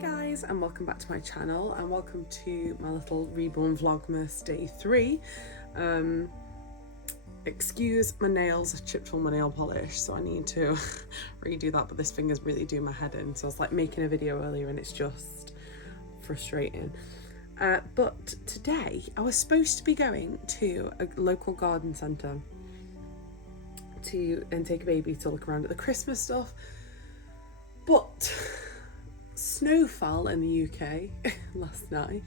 guys, and welcome back to my channel, and welcome to my little Reborn Vlogmas day 3. Excuse my nails, I chipped all my nail polish, so I need to redo that, but this thing is really doing my head in. So I was like making a video earlier and it's just frustrating. But today I was supposed to be going to a local garden centre and take a baby to look around at the Christmas stuff, but snow fell in the UK last night.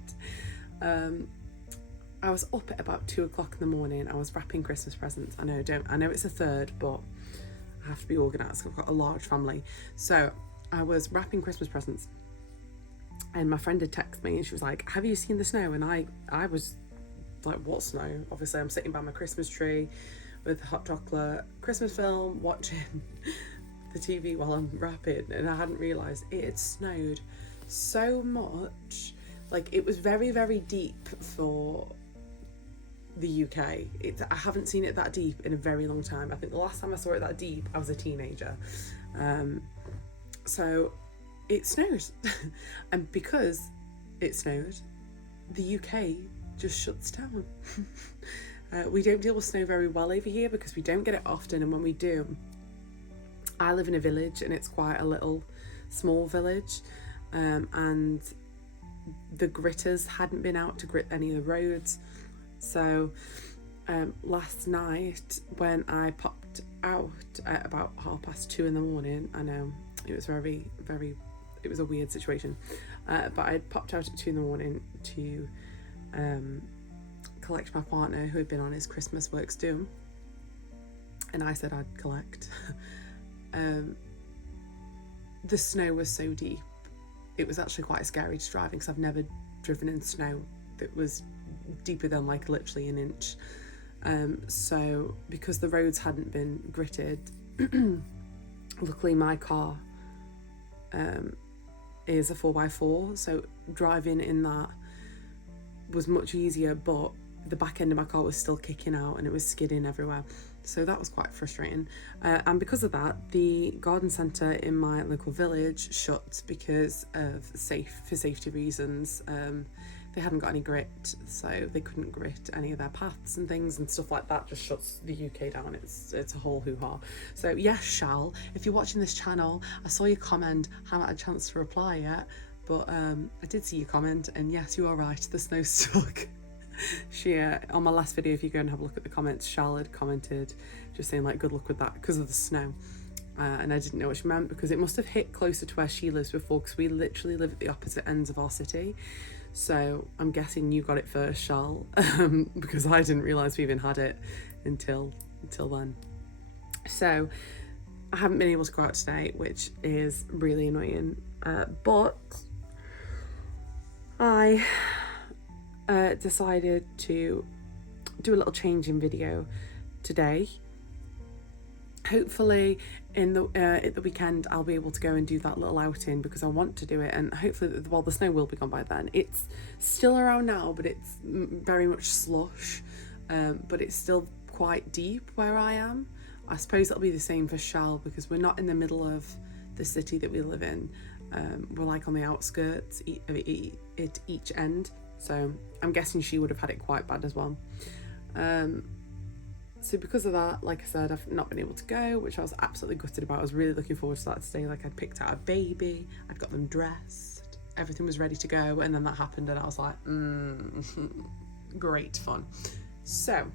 I was up at about 2 o'clock in the morning. I was wrapping Christmas presents. I know it's a third, but I have to be organised. I've got a large family, so I was wrapping Christmas presents, and my friend had texted me and she was like, "Have you seen the snow?" And I was like, "What snow?" Obviously, I'm sitting by my Christmas tree with hot chocolate, Christmas film, watching the TV while I'm wrapping, and I hadn't realised it had snowed so much. Like, it was very, very deep for the UK. I haven't seen it that deep in a very long time. I think the last time I saw it that deep, I was a teenager. So it snowed. And because it snowed, the UK just shuts down. We don't deal with snow very well over here because we don't get it often, and when we do, I live in a village and it's quite a little small village, and the gritters hadn't been out to grit any of the roads. So last night when I popped out at about 2:30 in the morning, I know it was it was a weird situation, but I popped out at 2 in the morning to collect my partner who had been on his Christmas works due, and I said I'd collect. The snow was so deep, it was actually quite scary to drive in because I've never driven in snow that was deeper than like literally an inch. So because the roads hadn't been gritted, luckily my car is a 4x4, so driving in that was much easier, but the back end of my car was still kicking out and it was skidding everywhere, so that was quite frustrating. And because of that, the garden centre in my local village shut because of safety reasons. They hadn't got any grit, so they couldn't grit any of their paths and things and stuff like that. Just shuts the UK down. It's a whole hoo-ha. So yes, Shal, if you're watching this channel, I saw your comment, haven't had a chance to reply yet, but I did see your comment, and yes, you are right, the snow stuck. She on my last video, if you go and have a look at the comments, Shal had commented just saying like, good luck with that because of the snow. And I didn't know what she meant because it must have hit closer to where she lives before, because we literally live at the opposite ends of our city. So I'm guessing you got it first, Shal, because I didn't realise we even had it until then. So I haven't been able to go out today, which is really annoying. But I decided to do a little change in video today. Hopefully at the weekend I'll be able to go and do that little outing because I want to do it, and hopefully, well, the snow will be gone by then. It's still around now, but it's very much slush, but it's still quite deep where I am. I suppose it'll be the same for Shal because we're not in the middle of the city that we live in. We're like on the outskirts at each end, so I'm guessing she would have had it quite bad as well. So because of that, like I said, I've not been able to go, which I was absolutely gutted about. I was really looking forward to that today. Like, I'd picked out a baby, I'd got them dressed, everything was ready to go, and then that happened and I was like, great fun. So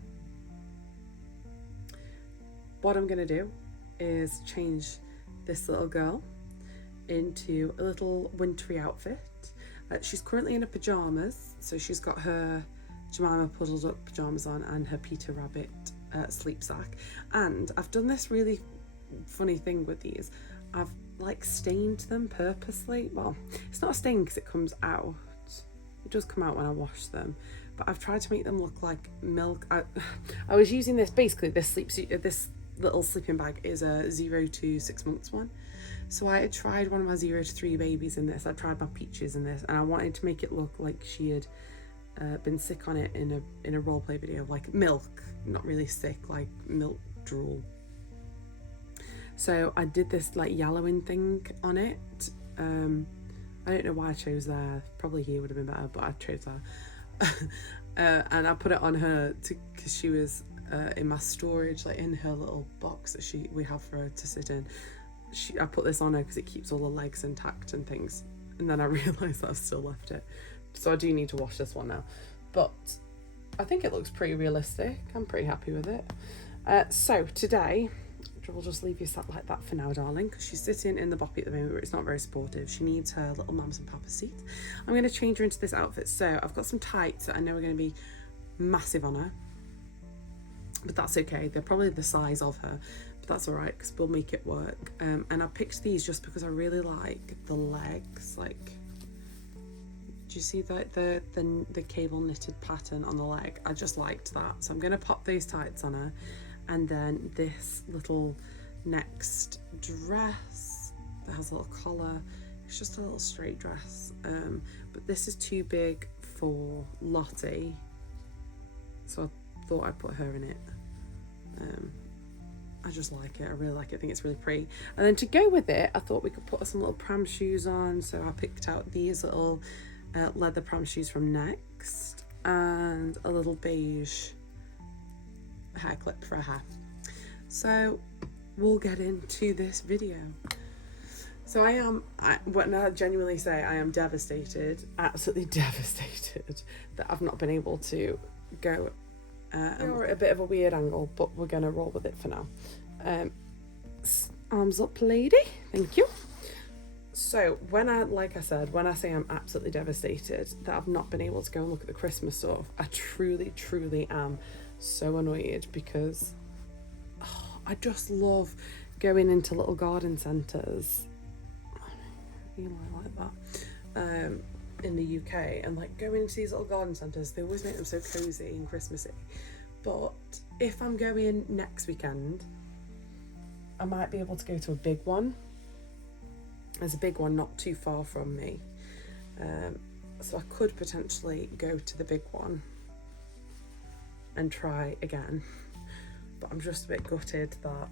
what I'm gonna do is change this little girl into a little wintry outfit. She's currently in her pajamas, so she's got her Jemima puddled up pajamas on and her Peter Rabbit sleep sack. And I've done this really funny thing with these. I've like stained them purposely. Well, it's not a stain because it comes out. It does come out when I wash them, but I've tried to make them look like milk. I was using this, basically this little sleeping bag is a 0 to 6 months one. So I had tried one of my 0 to 3 babies in this. I tried my Peaches in this, and I wanted to make it look like she had been sick on it in a roleplay video, like milk, not really sick, like milk drool. So I did this like yellowing thing on it. I don't know why I chose there. Probably here would have been better, but I chose there. And I put it on her because she was in my storage, like in her little box that we have for her to sit in. I put this on her because it keeps all the legs intact and things. And then I realised that I've still left it. So I do need to wash this one now. But I think it looks pretty realistic. I'm pretty happy with it. So today, we'll just leave you sat like that for now, darling, because she's sitting in the boppy at the moment where it's not very supportive. She needs her little mums and papas seat. I'm going to change her into this outfit. So I've got some tights that I know are going to be massive on her. But that's okay. They're probably the size of her. But that's all right because we'll make it work. And I picked these just because I really like the legs. Like, do you see the cable knitted pattern on the leg? I just liked that. So I'm going to pop those tights on her. And then this little next dress that has a little collar. It's just a little straight dress. But this is too big for Lottie. So I thought I'd put her in it. I just like it. I really like it. I think it's really pretty. And then to go with it, I thought we could put some little pram shoes on. So I picked out these little leather pram shoes from Next and a little beige hair clip for her hair. So we'll get into this video. So when I genuinely say I am devastated, absolutely devastated that I've not been able to go or at a bit of a weird angle, but we're gonna roll with it for now. Arms up, lady. Thank you. So when I say I'm absolutely devastated that I've not been able to go and look at the Christmas stuff, I truly am so annoyed because I just love going into little garden centres, like that, in the UK, and like going into these little garden centres. They always make them so cosy and Christmassy. But if I'm going next weekend, I might be able to go to a big one. There's a big one not too far from me, so I could potentially go to the big one and try again, but I'm just a bit gutted that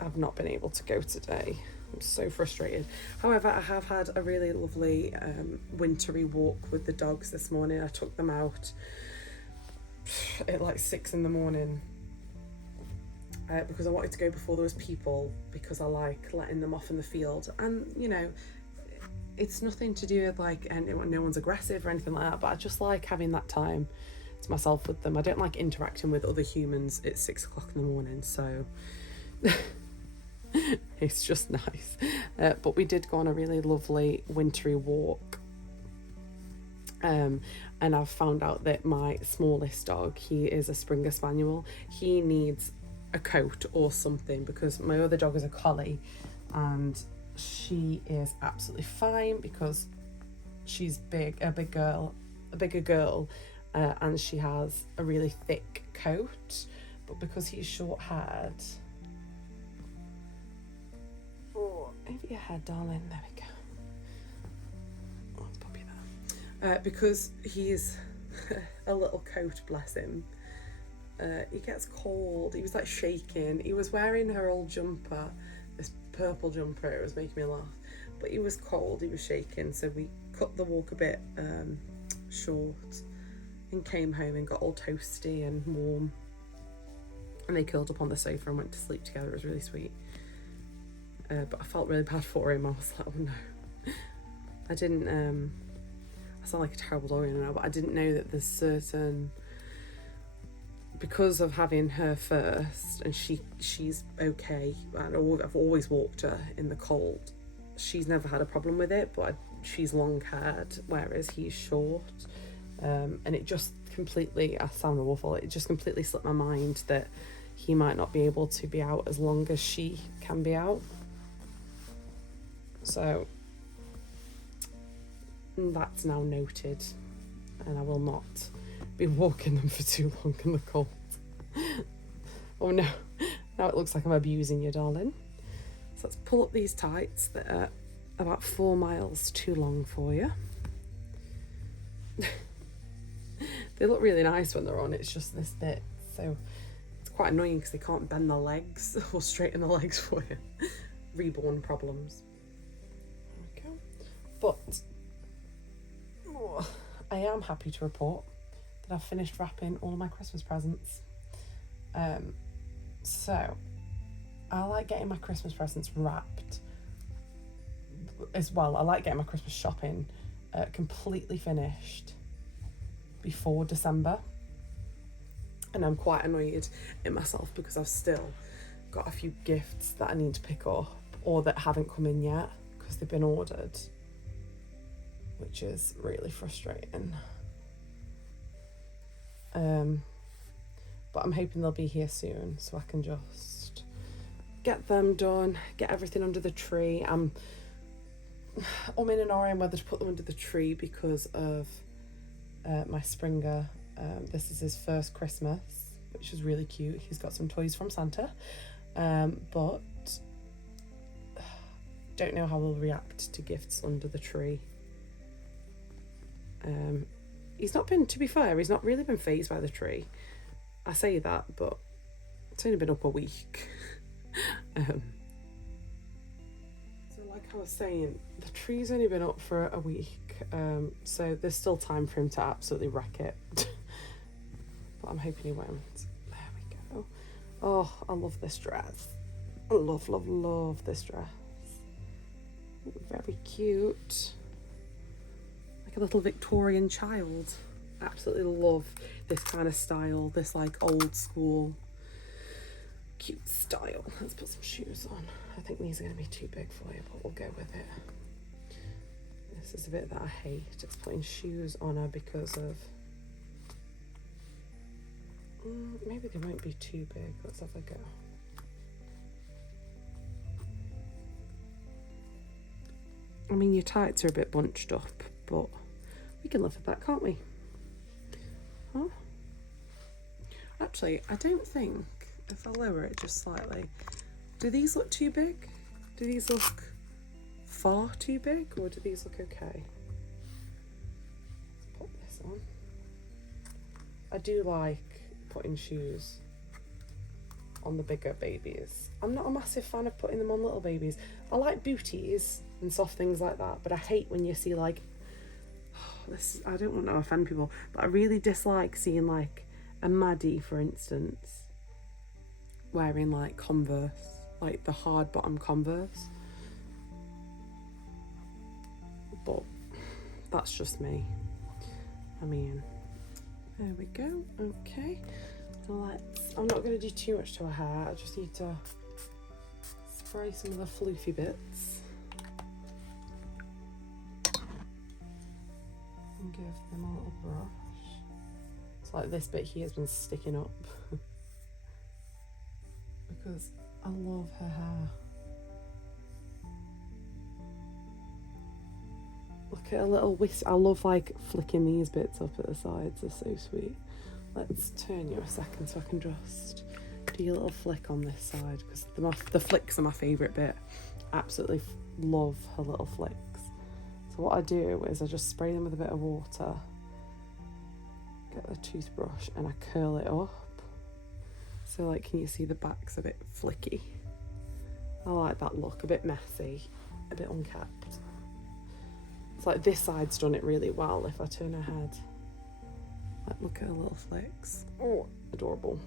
I've not been able to go today. I'm so frustrated. However, I have had a really lovely wintry walk with the dogs this morning. I took them out at like 6 in the morning because I wanted to go before there was people, because I like letting them off in the field. And you know, it's nothing to do with like, and no one's aggressive or anything like that, but I just like having that time to myself with them. I don't like interacting with other humans at 6 o'clock in the morning, so it's just nice. But we did go on a really lovely wintry walk, and I've found out that my smallest dog, he is a Springer Spaniel, he needs a coat or something, because my other dog is a collie and she is absolutely fine because she's a bigger girl, and she has a really thick coat. But because he's short haired, over your head, darling, there we go. Let's pop you there. Because he's a little coat, bless him, he gets cold. He was like shaking. He was wearing her old jumper, this purple jumper. It was making me laugh, but he was cold, he was shaking, so we cut the walk a bit short and came home and got all toasty and warm, and they curled up on the sofa and went to sleep together. It was really sweet. But I felt really bad for him. I was like, oh no. I didn't I sound like a terrible dog now, but I didn't know that there's certain, because of having her first, and she's okay, and I've always walked her in the cold. She's never had a problem with it, but she's long haired, whereas he's short. And it just completely, I sound awful, it just completely slipped my mind that he might not be able to be out as long as she can be out. So that's now noted, and I will not be walking them for too long in the cold. Oh no, now it looks like I'm abusing you, darling. So let's pull up these tights that are about 4 miles too long for you. They look really nice when they're on, it's just this bit, so it's quite annoying because they can't bend the legs or straighten the legs for you. Reborn problems. There we go. But I am happy to report that I've finished wrapping all my Christmas presents. So I like getting my Christmas presents wrapped as well. I like getting my Christmas shopping completely finished before December. And I'm quite annoyed at myself because I've still got a few gifts that I need to pick up or that haven't come in yet because they've been ordered, which is really frustrating. But I'm hoping they'll be here soon so I can just get them done, get everything under the tree. I'm in an RN whether to put them under the tree because of my Springer. This is his first Christmas, which is really cute. He's got some toys from Santa, but don't know how he'll react to gifts under the tree. He's not been, to be fair, he's not really been fazed by the tree. I say that, but it's only been up a week. So like I was saying, the tree's only been up for a week, so there's still time for him to absolutely wreck it. But I'm hoping he won't. There we go. Oh, I love this dress. I love this dress. Very cute. Like a little Victorian child. Absolutely love this kind of style, this like old school cute style. Let's put some shoes on. I think these are going to be too big for you, but we'll go with it. This is a bit that I hate. It's putting shoes on her because of... maybe they won't be too big. Let's have a go. I mean, your tights are a bit bunched up, but we can live with that, can't we? Huh? Actually, I don't think, if I lower it just slightly, do these look too big? Do these look far too big, or do these look okay? Let's put this on. I do like putting shoes on the bigger babies. I'm not a massive fan of putting them on little babies. I like booties and soft things like that, but I hate when you see like, I don't want to offend people, but I really dislike seeing like a Maddie, for instance, wearing like Converse, like the hard bottom Converse. But that's just me. I mean, there we go. Okay, so I'm not going to do too much to her hair. I just need to spray some of the floofy bits and give them a little brush. It's like this bit here has been sticking up because I love her hair. Look at a little whisk. I love like flicking these bits up at the sides. They're so sweet. Let's turn you a second so I can just do a little flick on this side because the flicks are my favourite bit. Absolutely love her little flicks. So what I do is I just spray them with a bit of water, get the toothbrush and I curl it up. So like, can you see the back's a bit flicky? I like that look, a bit messy, a bit unkept. It's like this side's done it really well if I turn her head. Like, look at her little flicks. Oh, adorable.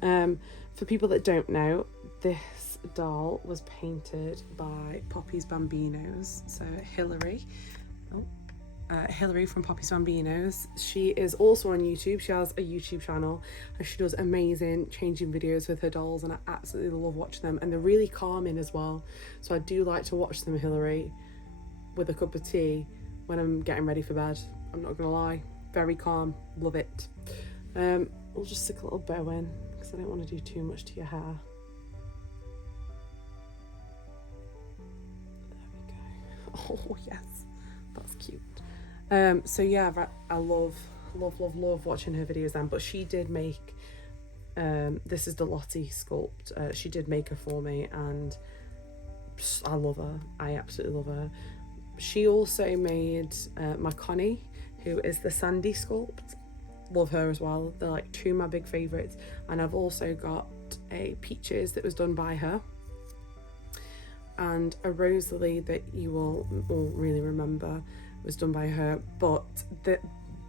For people that don't know, this doll was painted by Poppy's Bambinos. So Hillary. Hillary from Poppy's Bambinos. She is also on YouTube. She has a YouTube channel and she does amazing changing videos with her dolls, and I absolutely love watching them, and they're really calming as well. So I do like to watch them, Hillary, with a cup of tea when I'm getting ready for bed. I'm not gonna lie, very calm, love it. We'll just stick a little bow in because I don't want to do too much to your hair. There we go. Oh yes, that's cute. So yeah, I love watching her videos then. But she did make, this is the Lottie sculpt. She did make her for me and I love her. I absolutely love her. She also made my Connie, who is the Sandy sculpt. Love her as well. They're like two of my big favourites. And I've also got a Peaches that was done by her. and a rose lily that you will all really remember was done by her, but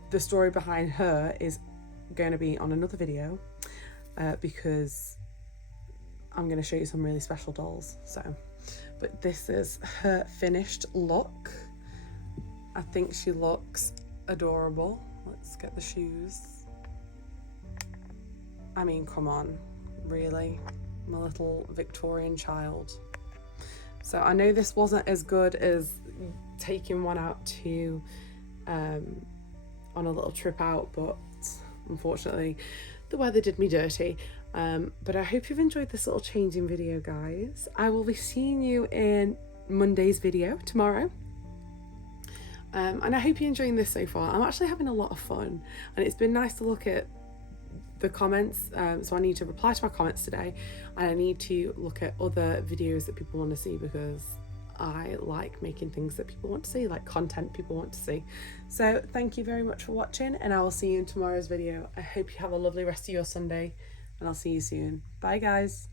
the story behind her is going to be on another video, because I'm going to show you some really special dolls. So, but this is her finished look. I think she looks adorable. Let's get the shoes. I mean, come on, really? My little Victorian child. So I know this wasn't as good as taking one out to on a little trip out, but unfortunately the weather did me dirty. But I hope you've enjoyed this little changing video, guys. I will be seeing you in Monday's video tomorrow. And I hope you're enjoying this so far. I'm actually having a lot of fun, and it's been nice to look at the comments. So I need to reply to my comments today, and I need to look at other videos that people want to see, because I like making things that people want to see, like content people want to see. So thank you very much for watching, and I will see you in tomorrow's video. I hope you have a lovely rest of your Sunday, and I'll see you soon. Bye, guys.